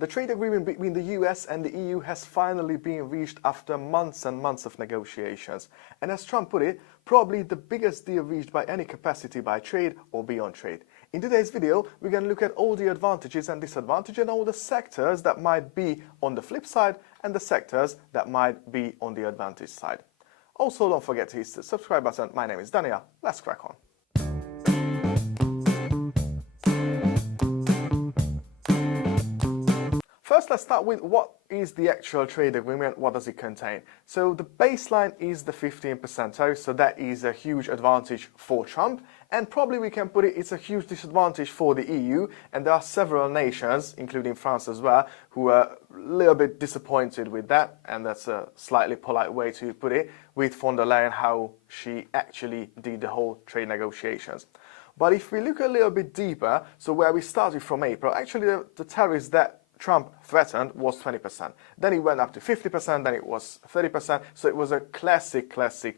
The trade agreement between the US and the EU has finally been reached after months and months of negotiations. And as Trump put it, probably the biggest deal reached by any capacity by trade or beyond trade. In today's video, we're going to look at all the advantages and disadvantages and all the sectors that might be on the flip side and the sectors that might be on the advantage side. Also, don't forget to hit the subscribe button. My name is Daniel. Let's crack on. First, let's start with what is the actual trade agreement, what does it contain? So the baseline is the 15% tariff, so that is a huge advantage for Trump, and probably we can put it's a huge disadvantage for the EU, and there are several nations, including France as well, who are a little bit disappointed with that, and that's a slightly polite way to put it, with von der Leyen, how she actually did the whole trade negotiations. But if we look a little bit deeper, so where we started from April, actually the tariffs that Trump threatened was 20%. Then it went up to 50%, then it was 30%. So it was a classic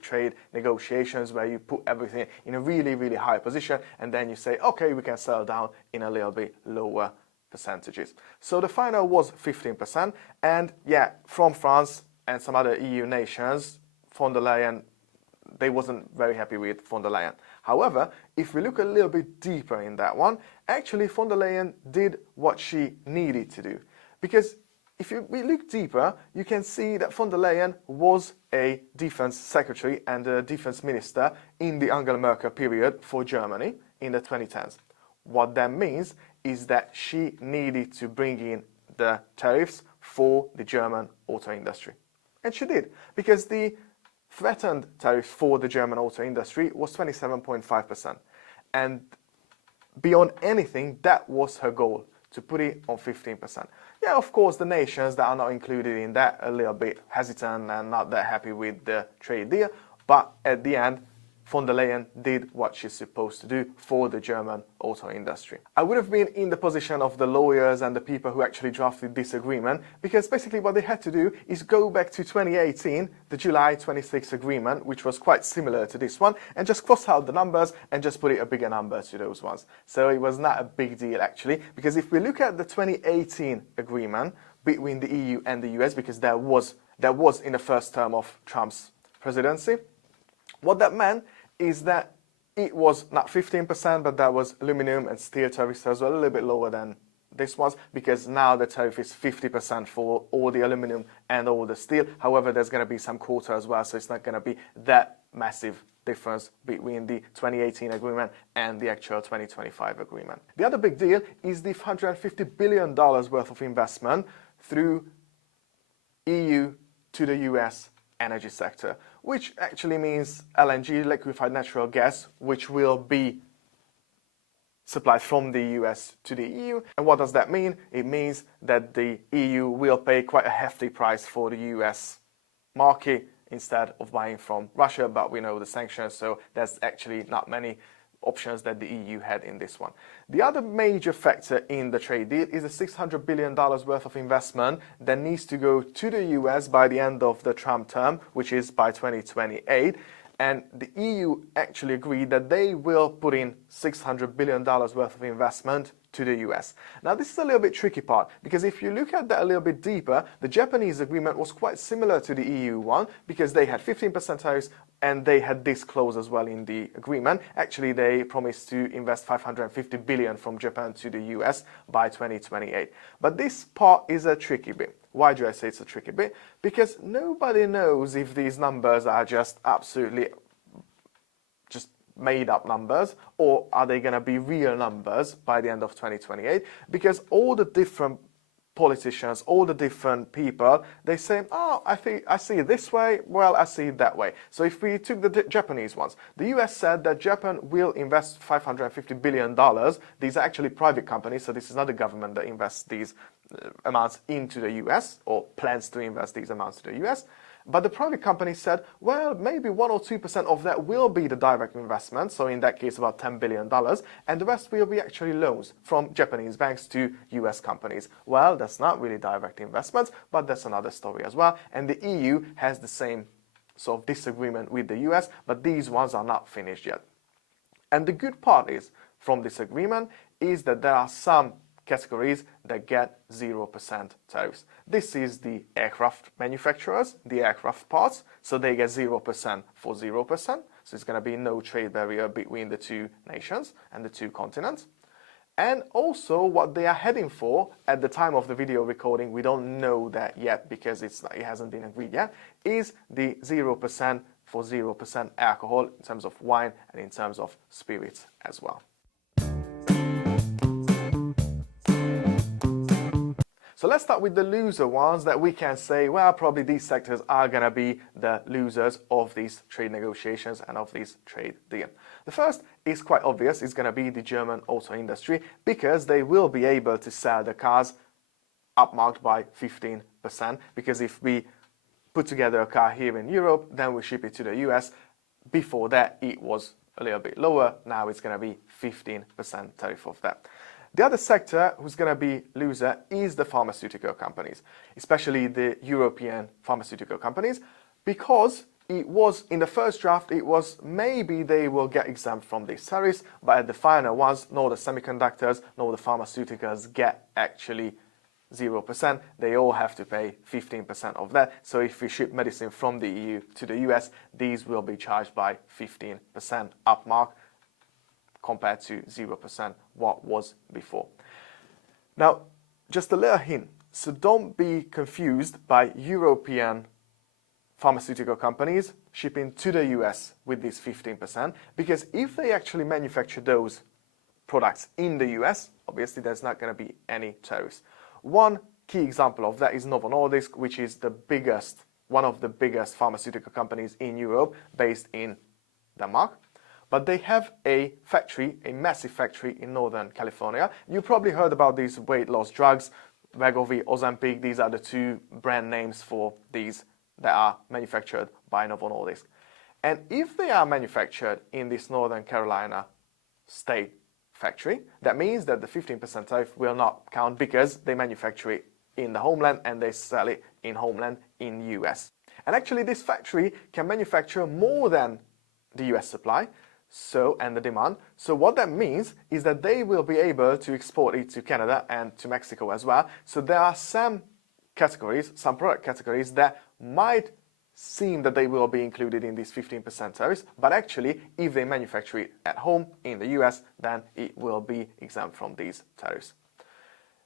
trade negotiations where you put everything in a really high position and then you say, okay, we can settle down in a little bit lower percentages. So the final was 15%. And yeah, from France and some other EU nations, von der Leyen, they wasn't very happy with von der Leyen. However, if we look a little bit deeper in that one, actually von der Leyen did what she needed to do. Because if we look deeper, you can see that von der Leyen was a defense secretary and a defense minister in the Angela Merkel period for Germany in the 2010s. What that means is that she needed to bring in the tariffs for the German auto industry. And she did, because the threatened tariff for the German auto industry was 27.5%. And beyond anything, that was her goal, to put it on 15%. Yeah, of course, the nations that are not included in that are a little bit hesitant and not that happy with the trade deal. But at the end, von der Leyen did what she's supposed to do for the German auto industry. I would have been in the position of the lawyers and the people who actually drafted this agreement, because basically what they had to do is go back to 2018, the July 26 agreement, which was quite similar to this one, and just cross out the numbers and just put it a bigger number to those ones. So it was not a big deal actually, because if we look at the 2018 agreement between the EU and the US, because that was in the first term of Trump's presidency, what that meant is that it was not 15%, but that was aluminum and steel tariffs as well, a little bit lower than this was, because now the tariff is 50% for all the aluminum and all the steel. However, there's going to be some quota as well, so it's not going to be that massive difference between the 2018 agreement and the actual 2025 agreement. The other big deal is the $150 billion worth of investment through EU to the US energy sector, which actually means LNG, liquefied natural gas, which will be supplied from the US to the EU. And what does that mean? It means that the EU will pay quite a hefty price for the US market instead of buying from Russia, but we know the sanctions, so there's actually not many options that the EU had in this one. The other major factor in the trade deal is the $600 billion worth of investment that needs to go to the US by the end of the Trump term, which is by 2028. And the EU actually agreed that they will put in $600 billion worth of investment to the US. Now this is a little bit tricky part, because if you look at that a little bit deeper, the Japanese agreement was quite similar to the EU one, because they had 15% tariffs and they had this clause as well in the agreement. Actually, they promised to invest $550 billion from Japan to the US by 2028. But this part is a tricky bit. Why do I say it's a tricky bit? Because nobody knows if these numbers are just absolutely just made up numbers, or are they going to be real numbers by the end of 2028? Because all the different politicians, all the different people, they say, oh, I see it this way, well, I see it that way. So if we took the Japanese ones, the US said that Japan will invest $550 billion. These are actually private companies, so this is not the government that invests these amounts into the US or plans to invest these amounts to the US. But the private company said, well, maybe 1 or 2% of that will be the direct investment, so in that case about $10 billion, and the rest will be actually loans from Japanese banks to US companies. Well, that's not really direct investments, but that's another story as well, and the EU has the same sort of disagreement with the US, but these ones are not finished yet. And the good part is, from this agreement, is that there are some categories that get 0% tariffs. This is the aircraft manufacturers, the aircraft parts, so they get 0% for 0%, so it's going to be no trade barrier between the two nations and the two continents. And also what they are heading for at the time of the video recording, we don't know that yet because it hasn't been agreed yet, is the 0% for 0% alcohol in terms of wine and in terms of spirits as well. So let's start with the loser ones that we can say, well, probably these sectors are going to be the losers of these trade negotiations and of this trade deal. The first is quite obvious, it's going to be the German auto industry, because they will be able to sell the cars upmarked by 15%, because if we put together a car here in Europe, then we ship it to the US. Before that, it was a little bit lower, now it's going to be 15% tariff of that. The other sector who's going to be loser is the pharmaceutical companies, especially the European pharmaceutical companies, because it was, in the first draft, it was maybe they will get exempt from these tariffs, but at the final ones, nor the semiconductors, nor the pharmaceuticals get actually 0%. They all have to pay 15% of that. So if we ship medicine from the EU to the US, these will be charged by 15% upmark, compared to 0% what was before. Now, just a little hint. So don't be confused by European pharmaceutical companies shipping to the US with this 15%, because if they actually manufacture those products in the US, obviously there's not going to be any tariffs. One key example of that is Novo Nordisk, which is one of the biggest pharmaceutical companies in Europe, based in Denmark. But they have a factory, a massive factory in Northern California. You probably heard about these weight loss drugs, Wegovy, Ozempic. These are the two brand names for these that are manufactured by Novo Nordisk. And if they are manufactured in this Northern Carolina state factory, that means that the 15% tariff will not count, because they manufacture it in the homeland and they sell it in homeland in US. And actually this factory can manufacture more than the US supply, and the demand. So what that means is that they will be able to export it to Canada and to Mexico as well. So there are some categories, some product categories that might seem that they will be included in these 15% tariffs, but actually if they manufacture it at home in the US, then it will be exempt from these tariffs.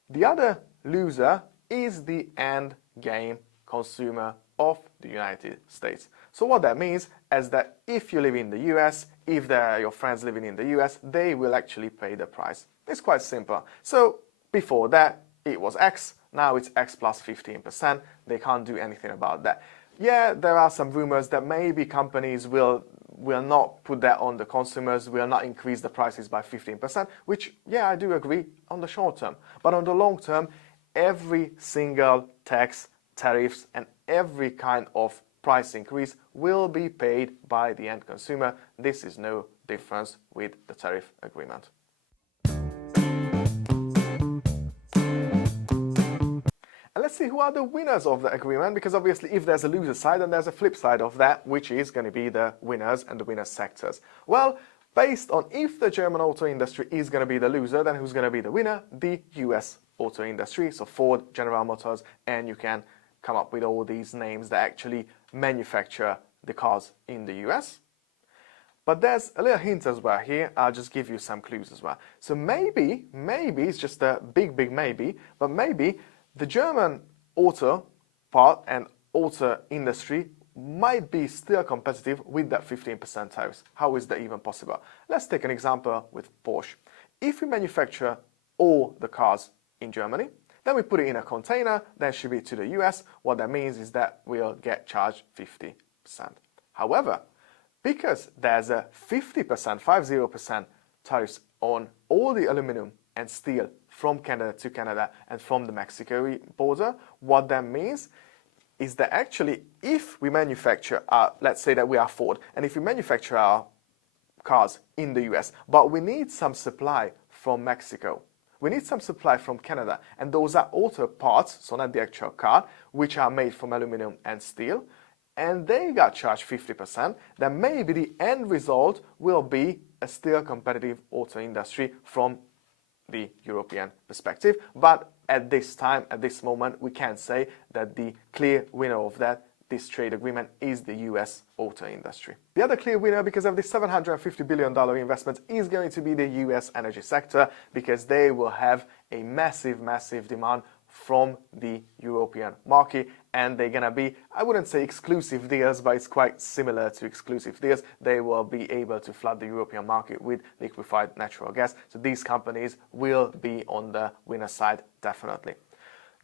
The other loser is the end game consumer of the United States. So what that means is that if you live in the US, if there are your friends living in the US, they will actually pay the price. It's quite simple. So before that, it was X, now it's X plus 15%. They can't do anything about that. Yeah, there are some rumors that maybe companies will not put that on the consumers, will not increase the prices by 15%, which, yeah, I do agree on the short term. But on the long term, every single tax, tariffs, and every kind of price increase will be paid by the end consumer. This is no difference with the tariff agreement. And let's see who are the winners of the agreement, because obviously if there's a loser side, then there's a flip side of that, which is going to be the winners and the winner sectors. Well, based on if the German auto industry is going to be the loser, then who's going to be the winner? The US auto industry, so Ford, General Motors, and you can come up with all these names that actually manufacture the cars in the US. But there's a little hint as well here. I'll just give you some clues as well. So maybe, it's just a big maybe, but maybe the German auto part and auto industry might be still competitive with that 15% tariffs. How is that even possible? Let's take an example with Porsche. If we manufacture all the cars in Germany, then we put it in a container, then ship it to the US. What that means is that we'll get charged 50%. However, because there's a 50% tariffs on all the aluminum and steel from Canada to Canada and from the Mexico border, what that means is that actually if we manufacture, let's say that we are Ford, and if we manufacture our cars in the US, but we need some supply from Mexico, we need some supply from Canada, and those are auto parts, so not the actual car, which are made from aluminum and steel, and they got charged 50%, then maybe the end result will be a still competitive auto industry from the European perspective. But at this time, at this moment, we can say that the clear winner of this trade agreement is the US auto industry. The other clear winner because of the $750 billion investment is going to be the US energy sector, because they will have a massive, massive demand from the European market, and they're gonna be, I wouldn't say exclusive deals, but it's quite similar to exclusive deals. They will be able to flood the European market with liquefied natural gas, so these companies will be on the winner side, definitely.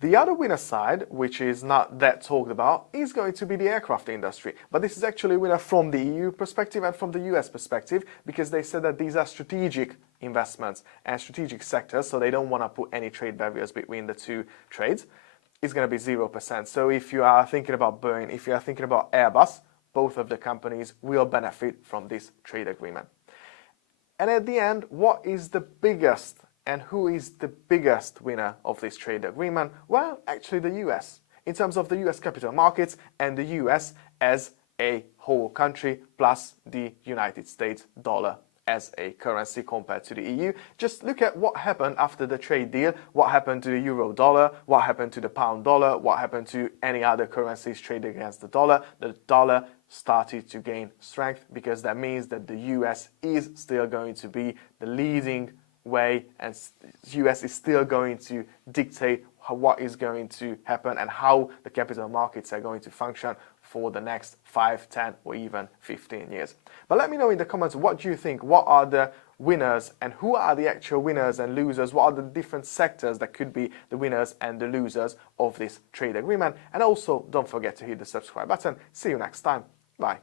The other winner side, which is not that talked about, is going to be the aircraft industry. But this is actually a winner from the EU perspective and from the US perspective, because they said that these are strategic investments and strategic sectors, so they don't want to put any trade barriers between the two trades. It's going to be 0%. So if you are thinking about Boeing, if you are thinking about Airbus, both of the companies will benefit from this trade agreement. And at the end, what is the biggest and who is the biggest winner of this trade agreement? Well, actually the US, in terms of the US capital markets and the US as a whole country, plus the United States dollar as a currency compared to the EU. Just look at what happened after the trade deal, what happened to the euro dollar, what happened to the pound dollar, what happened to any other currencies traded against the dollar. The dollar started to gain strength, because that means that the US is still going to be the leading way, and the US is still going to dictate what is going to happen and how the capital markets are going to function for the next 5, 10 or even 15 years. But let me know in the comments, what do you think? What are the winners and who are the actual winners and losers? What are the different sectors that could be the winners and the losers of this trade agreement? And also, don't forget to hit the subscribe button. See you next time. Bye.